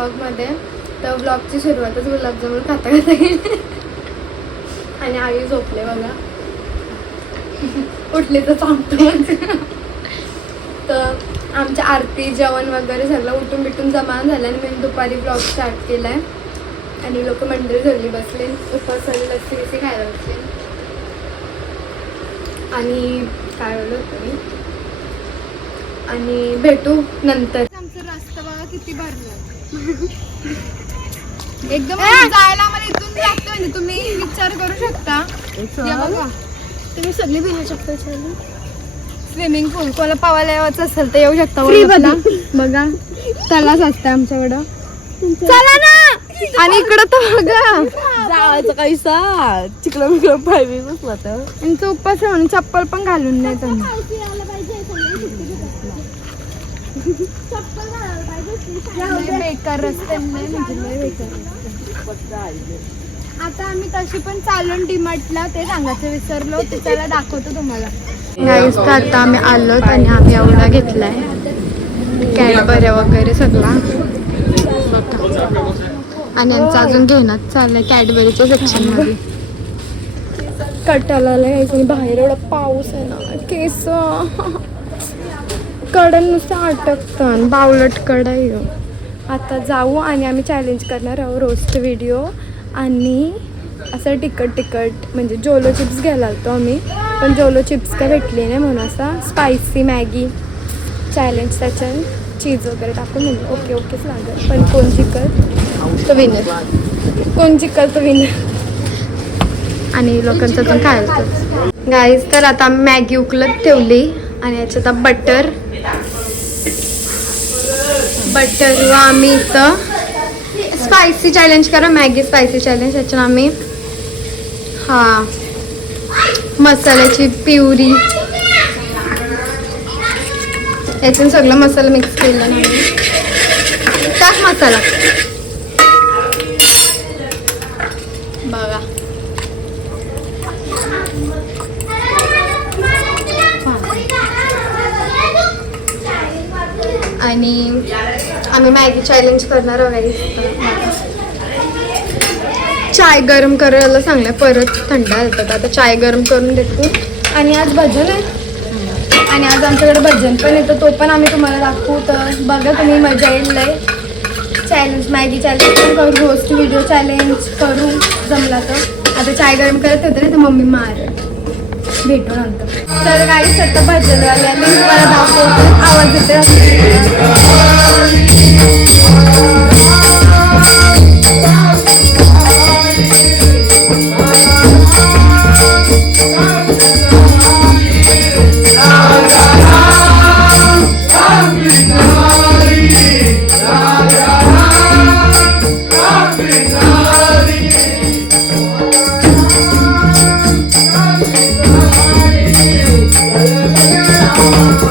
ब्लॉगमध्ये तर ब्लॉगची सुरुवातच गुलाबजामुन खाता खाता येईल आणि आई झोपले बघा. उठले तर चांगतो तर आमच्या आरती जेवण वगैरे सगळं उठून बिटून जमा झालं आणि मी दुपारी ब्लॉग स्टार्ट केला आहे आणि लोक मंडळी झाली बसले. उपवासाला लस्सी बिस्सी खायला बसले. आणि काय बोलत तुम्ही मी? आणि भेटू नंतर. आमचं रास्ता बघा किती भरला. एकदम जायला आम्हाला इथून लागतं म्हणजे तुम्ही विचार करू शकता. बघा. तुम्ही सगळी भिजू शकता स्विमिंग पूल कोणाला पावायला यायचं असेल तर येऊ शकता ओळखला. बघा. तलाच असतं आमच्याकडं. चला ना! आणि इकडं तर बघा. जायचं काही सा चिकलं बसला तर. म्हणून चप्पल पण घालून नाही त्यांनी बेकार रस्ते म्हणजे. आता आम्ही तशी पण चालून डिमार्टला ते सांगायचं विसरलो ते त्याला दाखवतो तुम्हाला. गाईस तर आता आम्ही आलो आणि आम्ही एवढा घेतलाय. कॅडबऱ्या वगैरे सगळा. आणि यांचं अजून घेणं चाललंय कॅडबरीच्या सेक्शनमध्ये. कटाला यायचं बाहेर एवढा पाऊस आहे ना केस. कडन नुसतं अटकतं बावलट कडाई आता जाऊ आणि आम्ही चॅलेंज करणार आहोत रोस्ट व्हिडिओ आणि असं तिखट तिखट म्हणजे जोलो चिप्स घ्यायला होतो आम्ही. पण जोलो चिप्स काय भेटले नाही म्हणून असा स्पायसी मॅगी चॅलेंज त्याच्यात चीज वगैरे टाकून म्हणजे ओके ओकेच लागेल पण कोण जिकल? तो विनर कोण जिकल तो विनर आणि लोकांचं पण खायला गाईज तर आता आम्ही मॅगी उकलत ठेवली आणि याच्यात बटर बटर आम्ही इथं स्पायसी चॅलेंज करा मॅगी स्पायसी चॅलेंज त्याच्यानं आम्ही हा। मसाल्याची प्युरी। याच्यानं सगळं मसाला मिक्स केला नाही टाक मसाला। बघा आणि आम्ही मॅगी चॅलेंज करणार आहोत. चाय गरम करायला सांगलं परत थंड येतात आता चाय गरम करून देतो. आणि आज भजन आहे. आणि आज आमच्याकडे भजन पण येतं तो पण आम्ही तुम्हाला दाखवू. तर बघा तुम्ही मजा येईल लय. चॅलेंज मॅगी चॅलेंज पण करू होस्ट व्हिडिओ चॅलेंज करू जमला तर. आता चाय गरम करत होते ना तर मम्मी मार भेटू नंतर तर काही सत्ता भजनवाल्याने तुम्हाला दाखवतो. आवाज येते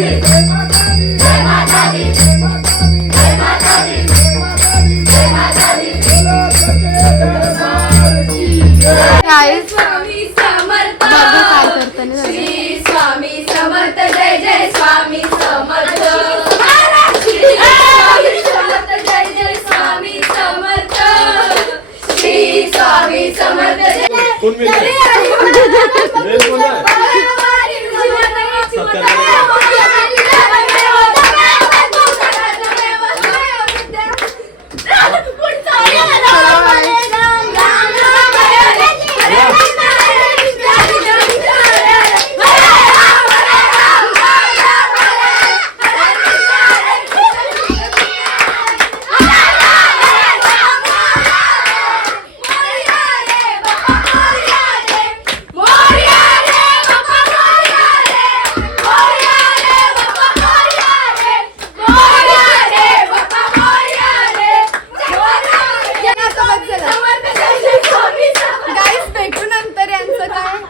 Hey, समर्थ जय कोण मिळतं? मेल कोण आहे? हमारी जीवन- जीवन-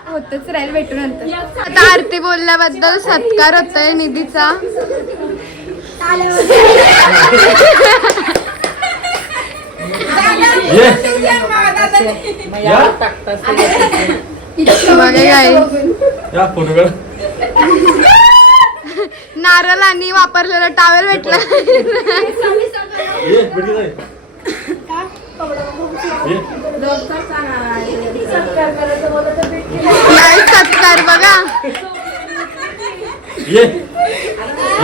होतच राहील भेटू नंतर आता आरती बोलल्याबद्दल सत्कार होतोय निधीचा. ये. या. बघा गाई. या फोटो काढ नारळ आणि वापरलेला टावेल भेटला. नाही सत्कार बघा. ये।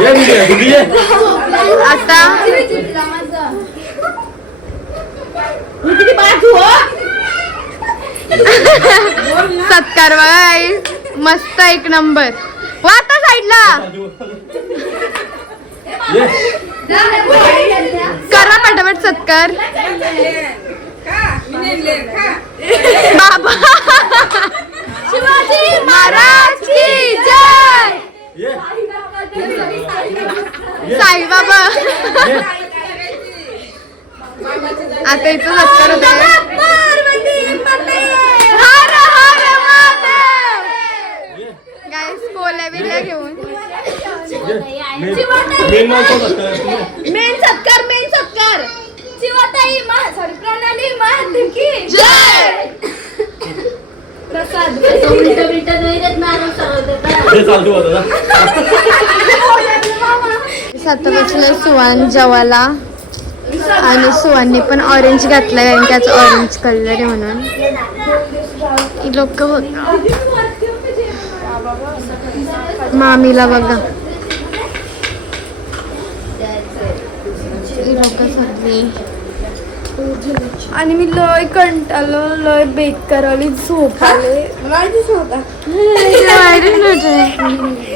ये बिडकी ये आता किती बाजू हो सत्कार बघा मस्त एक नंबर वा आता साईडला ये। करा पटापट सत्कार. बाबा. शिवाजी महाराज की जय. ये साईबाबा. ये आता इथं सत्कार होते हर हर महादेव. गाईस पोल्या बिल्या घेऊन. मेन सत्कार. मेन सत्कार. शिवताई मा सॉरी प्रणाली प्रसाद. हे चालतो आता. सात बसले सुवान जवाला आणि सुवानने पण ऑरेंज घातलाय कारण की आज ऑरेंज कलर आहे म्हणून. लोक होत मामीला बघा. लोक सगळी. आणि मी लय कंटाळलो लय झोप आले.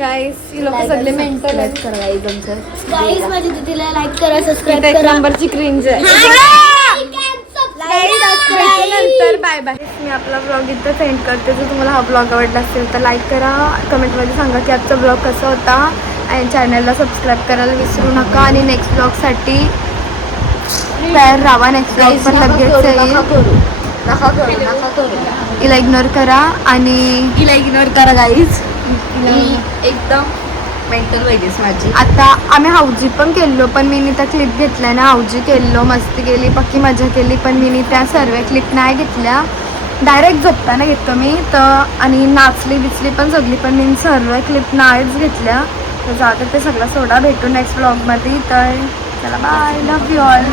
गाईस लोक सगळे मेंटल आहेत गाईज माझ्या दीदीला लाईक करा सबस्क्राईब एक करा. नंबरची क्रिंज आहे. नंतर बाय बाय मी आपला ब्लॉग इथं सेंड करते. जर तुम्हाला हा ब्लॉग आवडला असेल तर लाईक करा. कमेंटमध्ये सांगा की आजचा ब्लॉग कसा होता. आणि चॅनलला सबस्क्राईब करायला विसरू नका. आणि नेक्स्ट ब्लॉगसाठी तयार राहा नेक्स्ट ब्लॉग पण लगेच येईल. हिला इग्नोर करा आणि हिला इग्नोर करा गाईज एकदम मेंटल वैगेस माझी. आता आम्ही हाऊजी पण केलो पण मी त्या क्लिप घेतल्या ना हाऊजी केलो मस्ती केली पक्की मजा केली पण मी त्या सर्व क्लिप नाही घेतल्या. डायरेक्ट झोपताना घेतो मी तर आणि नाचली बिचली पण सगळी पण मी सर्व क्लिप नाहीच घेतल्या. तर जाते ते सगळं सोडा भेटू नेक्स्ट ब्लॉगमध्ये तर चला बाय लव्ह यू ऑल